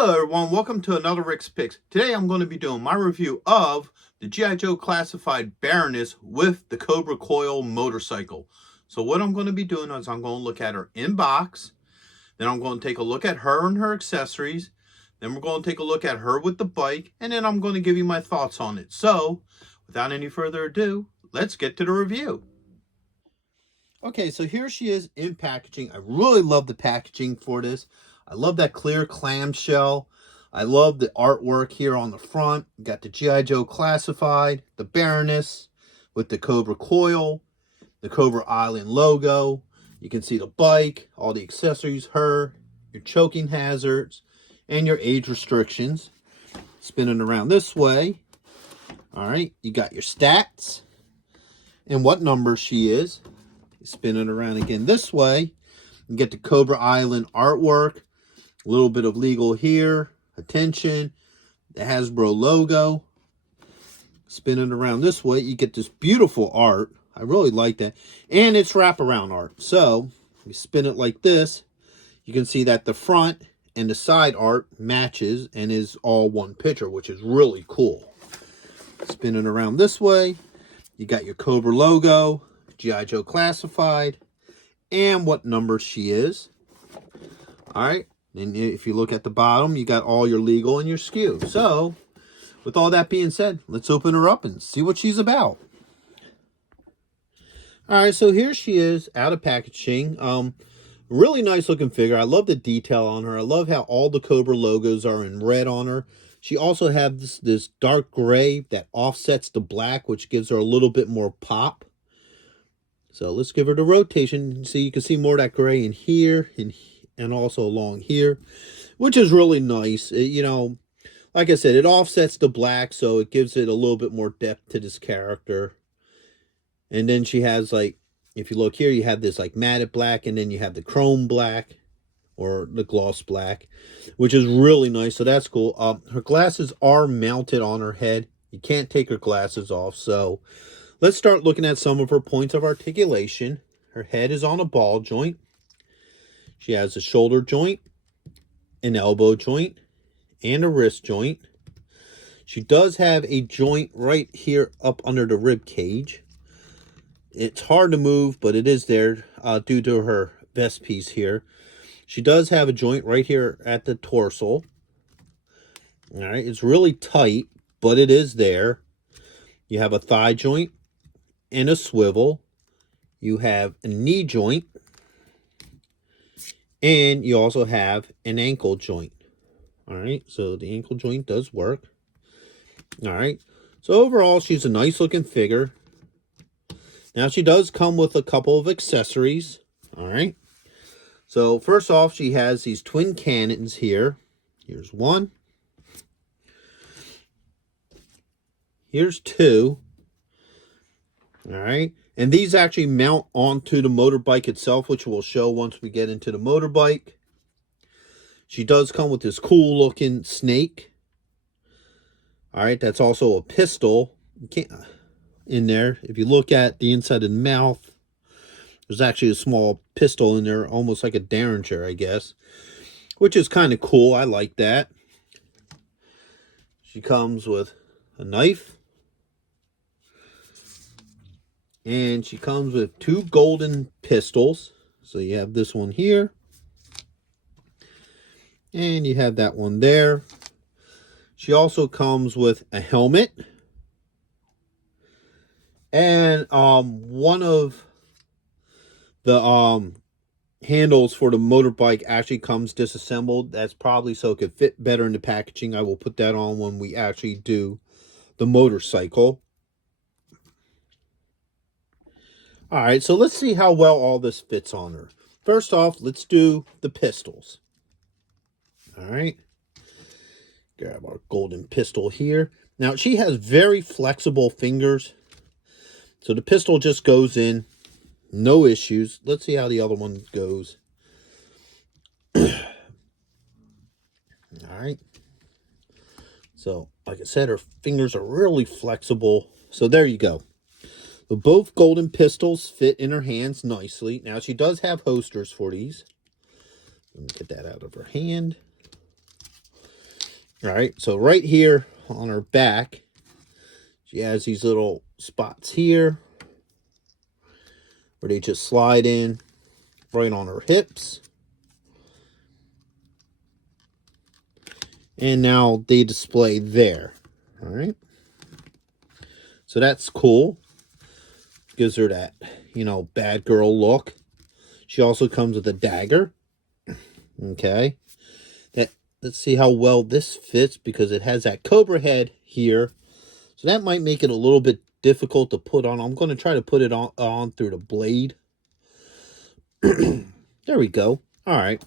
Hello everyone, welcome to another Rick's Picks. Today I'm going to be doing my review of the G.I. Joe classified Baroness with the Cobra Coil motorcycle. So what I'm going to be doing is I'm going to look at her in box, then I'm going to take a look at her and her accessories, then we're going to take a look at her with the bike, and then I'm going to give you my thoughts on it. So without any further ado, let's get to the review. Okay, so here she is in packaging. I really love the packaging for this. I love that clear clamshell. I love the artwork here on the front. You got the G.I. Joe classified, the Baroness with the Cobra Coil, the Cobra Island logo. You can see the bike, all the accessories, her, your choking hazards, and your age restrictions. Spinning around this way. All right, you got your stats and what number she is. Spinning around again this way. You get the Cobra Island artwork. A little bit of legal here. Attention. The Hasbro logo. Spinning around this way, you get this beautiful art. I really like that. And it's wraparound art. So, you spin it like this. You can see that the front and the side art matches and is all one picture, which is really cool. Spinning around this way, you got your Cobra logo, G.I. Joe classified, and what number she is. All right. And if you look at the bottom, you got all your legal and your SKU. So, with all that being said, let's open her up and see what she's about. All right, so here she is out of packaging. Really nice looking figure. I love the detail on her. I love how all the Cobra logos are in red on her. She also has this dark gray that offsets the black, which gives her a little bit more pop. So let's give her the rotation. See, you can see more of that gray in here and also along here, which is really nice. You know, like I said, it offsets the black, so it gives it a little bit more depth to this character. And then she has, like, if you look here, you have this like matted black, and then you have the chrome black or the gloss black, which is really nice. So that's cool. Her glasses are mounted on her head. You can't take her glasses off. So let's start looking at some of her points of articulation. Her head is on a ball joint. She has a shoulder joint, an elbow joint, and a wrist joint. She does have a joint right here up under the rib cage. It's hard to move, but it is there due to her vest piece here. She does have a joint right here at the torso. All right, it's really tight, but it is there. You have a thigh joint and a swivel. You have a knee joint. And you also have an ankle joint. All right, so the ankle joint does work. All right, so overall, she's a nice looking figure. Now, she does come with a couple of accessories. All right, so first off, she has these twin cannons here. Here's one. Here's two. All right. And these actually mount onto the motorbike itself, which we'll show once we get into the motorbike. She does come with this cool looking snake. All right, that's also a pistol in there. If you look at the inside of the mouth, there's actually a small pistol in there, almost like a Derringer, I guess, which is kind of cool. I like that. She comes with a knife. And she comes with two golden pistols. So you have this one here. And you have that one there. She also comes with a helmet. And one of the handles for the motorbike actually comes disassembled. That's probably so it could fit better in the packaging. I will put that on when we actually do the motorcycle. All right, so let's see how well all this fits on her. First off, let's do the pistols. All right. Grab our golden pistol here. Now, she has very flexible fingers. So the pistol just goes in. No issues. Let's see how the other one goes. All right. So, like I said, her fingers are really flexible. So there you go. So both golden pistols fit in her hands nicely. Now, she does have holsters for these. Let me get that out of her hand. All right, so right here on her back, she has these little spots here where they just slide in right on her hips. And now they display there. All right. So that's cool. Gives her that, bad girl look. She also comes with a dagger. Okay. Let's see how well this fits because it has that cobra head here. So that might make it a little bit difficult to put on. I'm going to try to put it on through the blade. There we go. All right.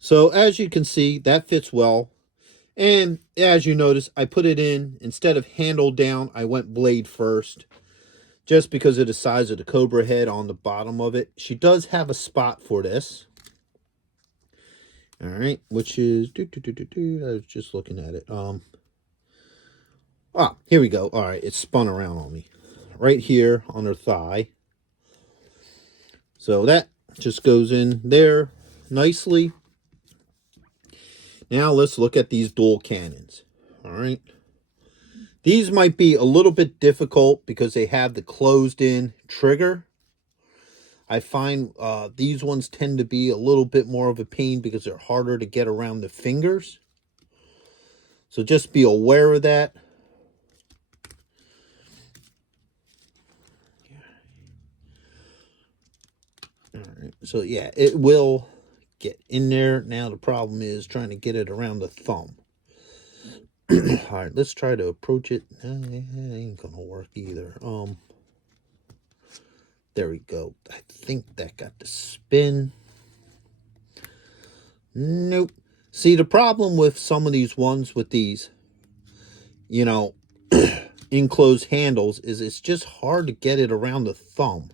So as you can see, that fits well. And as you notice, I put it in, instead of handle down, I went blade first. Just because of the size of the cobra head on the bottom of it. She does have a spot for this. All right, which is... I was just looking at it. Here we go. All right, it spun around on me. Right here on her thigh. So that just goes in there nicely. Now let's look at these dual cannons. All right. These might be a little bit difficult because they have the closed-in trigger. I find these ones tend to be a little bit more of a pain because they're harder to get around the fingers. So just be aware of that. All right. So yeah, it will get in there. Now the problem is trying to get it around the thumb. All right, let's try to approach it. It ain't gonna work either. There we go. I think that got the spin. Nope. See, the problem with some of these ones with these, enclosed handles is it's just hard to get it around the thumb.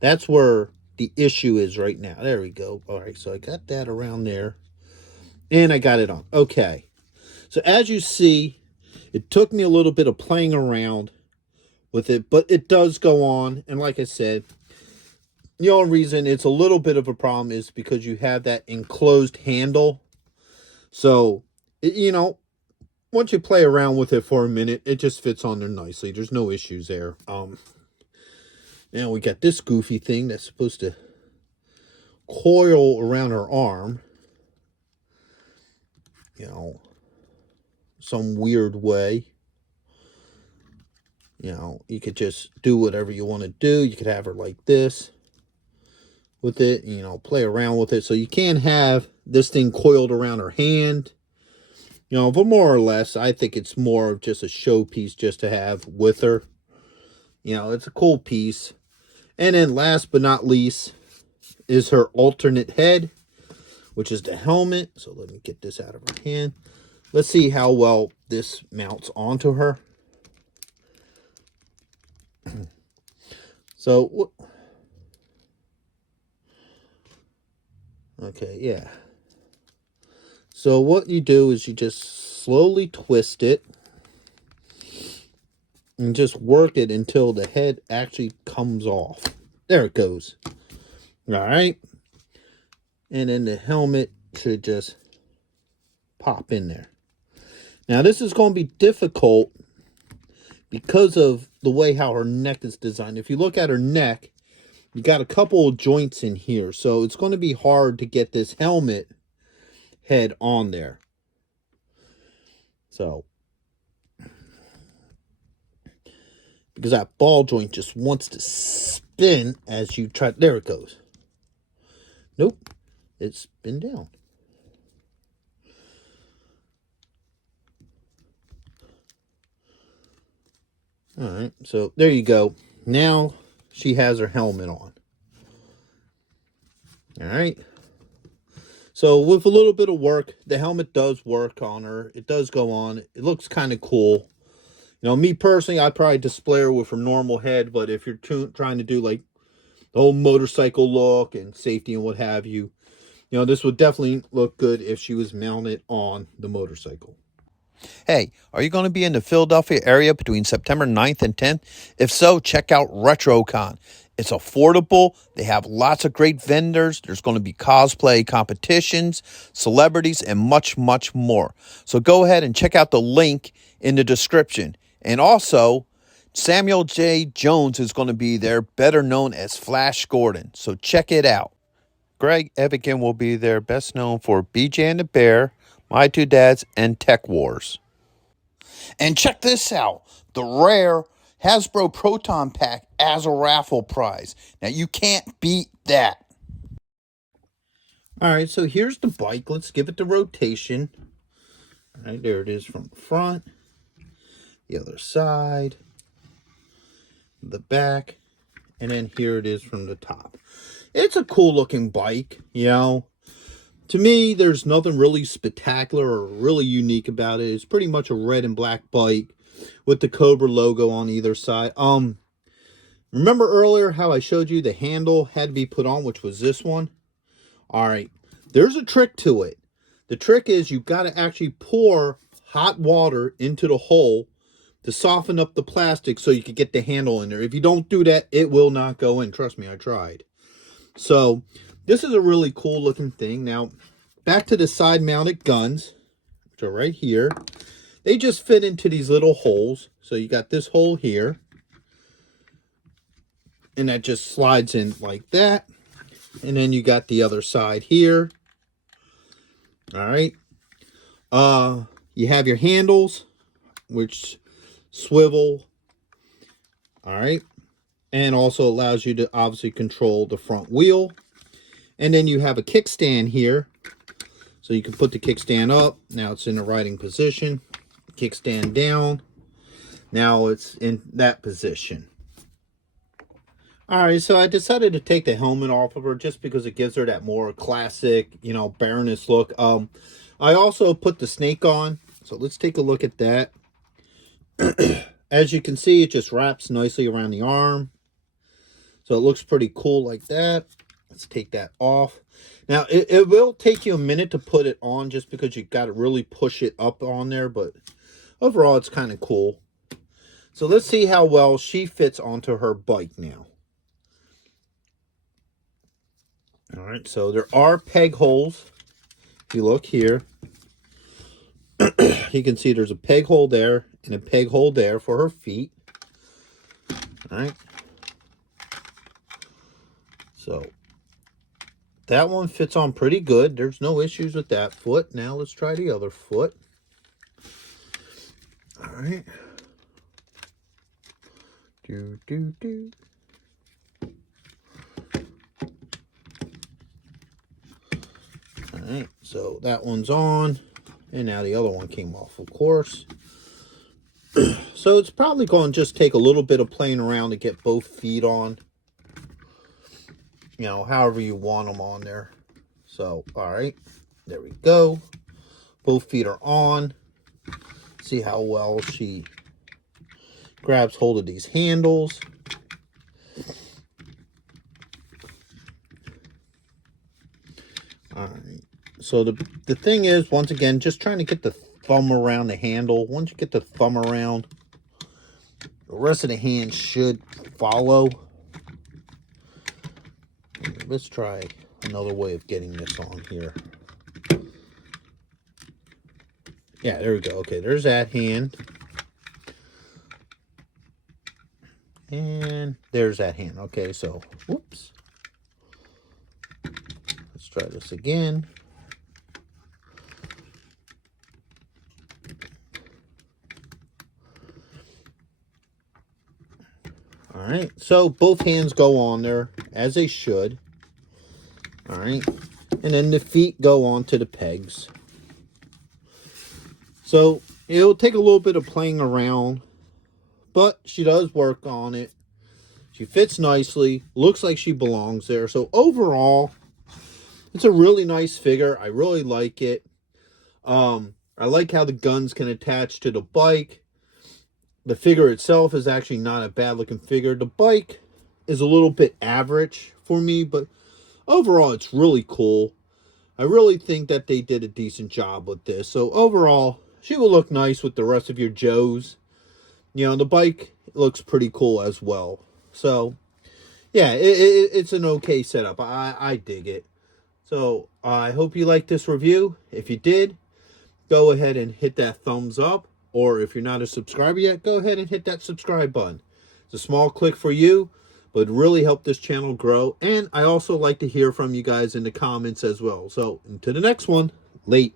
That's where the issue is right now. There we go. All right, so I got that around there. And I got it on. Okay. So as you see, it took me a little bit of playing around with it, but it does go on. And like I said, the only reason it's a little bit of a problem is because you have that enclosed handle. So, once you play around with it for a minute, it just fits on there nicely. There's no issues there. Now we got this goofy thing that's supposed to coil around her arm. Some weird way. You could just do whatever you want to do. You could have her like this with it, play around with it. So you can have this thing coiled around her hand. But more or less, I think it's more of just a showpiece just to have with her. It's a cool piece. And then last but not least is her alternate head, which is the helmet. So let me get this out of her hand. Let's see how well this mounts onto her. So, okay, yeah. So what you do is you just slowly twist it and just work it until the head actually comes off. There it goes. All right. And then the helmet should just pop in there. Now this is going to be difficult because of the way how her neck is designed. If you look at her neck, you got a couple of joints in here. So it's going to be hard to get this helmet head on there. So, because that ball joint just wants to spin as you try. There it goes. Nope. It's spin down. All right. So there you go. Now she has her helmet on. All right. So with a little bit of work, the helmet does work on her. It does go on. It looks kind of cool. Me personally, I'd probably display her with her normal head. But if you're trying to do like the whole motorcycle look and safety and what have you, this would definitely look good if she was mounted on the motorcycle. Hey, are you going to be in the Philadelphia area between September 9th and 10th? If so, check out RetroCon. It's affordable. They have lots of great vendors. There's going to be cosplay competitions, celebrities, and much, much more. So go ahead and check out the link in the description. And also, Samuel J. Jones is going to be there, better known as Flash Gordon. So check it out. Greg Evigan will be there, best known for BJ and the Bear, My Two Dads, and Tech Wars. And check this out, the rare Hasbro Proton Pack as a raffle prize. Now, you can't beat that. All right, so here's the bike. Let's give it the rotation. All right, there it is from the front, the other side, the back, and then here it is from the top. It's a cool looking bike, you know. To me, there's nothing really spectacular or really unique about it. It's pretty much a red and black bike with the Cobra logo on either side. Remember earlier how I showed you the handle had to be put on, which was this one? All right, there's a trick to it. The trick is you've got to actually pour hot water into the hole to soften up the plastic so you can get the handle in there. If you don't do that, it will not go in. Trust me, I tried. So this is a really cool looking thing. Now, back to the side mounted guns, which are right here. They just fit into these little holes. So you got this hole here. And that just slides in like that. And then you got the other side here. All right. You have your handles, which swivel. All right. And also allows you to obviously control the front wheel. And then you have a kickstand here. So you can put the kickstand up. Now it's in the riding position. Kickstand down. Now it's in that position. All right, so I decided to take the helmet off of her just because it gives her that more classic, you know, Baroness look. I also put the snake on. So let's take a look at that. As you can see, it just wraps nicely around the arm. So it looks pretty cool like that. Let's take that off. Now, it will take you a minute to put it on just because you got to really push it up on there. But overall, it's kind of cool. So let's see how well she fits onto her bike now. All right, so there are peg holes. If you look here, you can see there's a peg hole there and a peg hole there for her feet. All right. So that one fits on pretty good. There's no issues with that foot. Now let's try the other foot. All right. Do. All right, so that one's on, and now the other one came off, of course. So it's probably going to just take a little bit of playing around to get both feet on. You know, however you want them on there. So, all right, there we go. Both feet are on. See how well she grabs hold of these handles. All right. So the thing is, once again, just trying to get the thumb around the handle. Once you get the thumb around, the rest of the hand should follow. Let's try another way of getting this on here. Yeah, there we go. Okay, there's that hand. And there's that hand. Okay, so, whoops. Let's try this again. All right, so both hands go on there as they should. All right, and then the feet go onto the pegs. So it'll take a little bit of playing around, but she does work on it. She fits nicely, looks like she belongs there. So overall, it's a really nice figure. I really like it. I like how the guns can attach to the bike. The figure itself is actually not a bad looking figure. The bike is a little bit average for me, but overall it's really cool. I really think that they did a decent job with this. So overall, she will look nice with the rest of your Joes. You know, the bike looks pretty cool as well. So yeah, it's an okay setup. I dig it. So I hope you liked this review. If you did, go ahead and hit that thumbs up. Or if you're not a subscriber yet, go ahead and hit that subscribe button. It's a small click for you, but really help this channel grow. And I also like to hear from you guys in the comments as well. So until the next one, late.